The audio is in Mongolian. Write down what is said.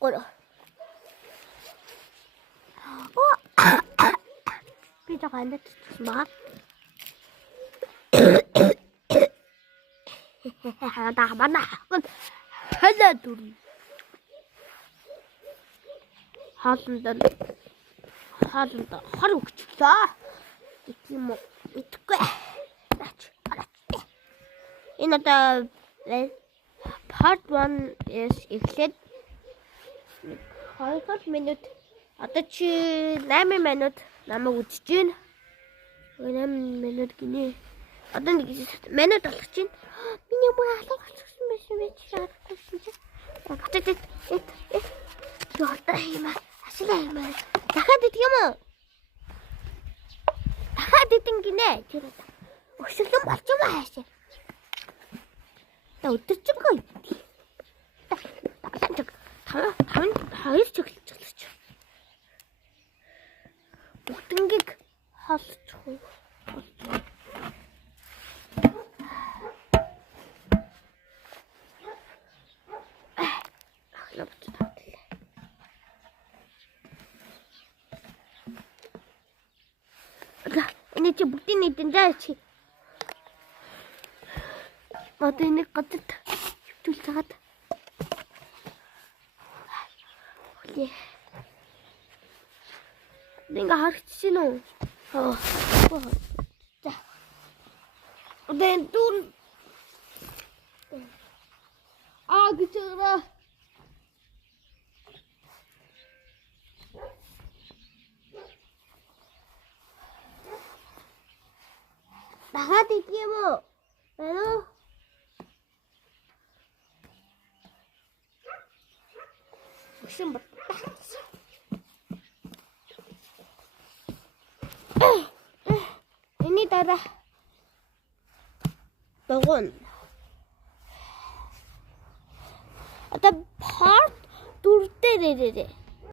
Goro. Pizza kind of smart. Part 1 is эхлээд 20 минут одоо чи 8 минут намайг үзэж байна. 8 минут гинэ. Одоо нэг минут болох чинь миний мөр алга болчихсон байсан байж шаардсан чи. Баттай юм ашиглаа юм. Дахиад идэх юм уу? Дахиад идэн гинэ. Өсөглөн болж юм аашаа. Та өдөржингөө идэх. Хоёр чиглэж. Бүгднийг холчих уу? Ini чи бүгдийг нэгдэн заа чи. Одоо энийг гадаад хөвтүүл цагаад. Хөлий. Нэг харагдчихэв нү. За. Одоо энэ дүүр гिचरा. Дахиад идэх юм уу? Байна уу? Өшин бат. Эний дараа догон. Одоо part 4 дээр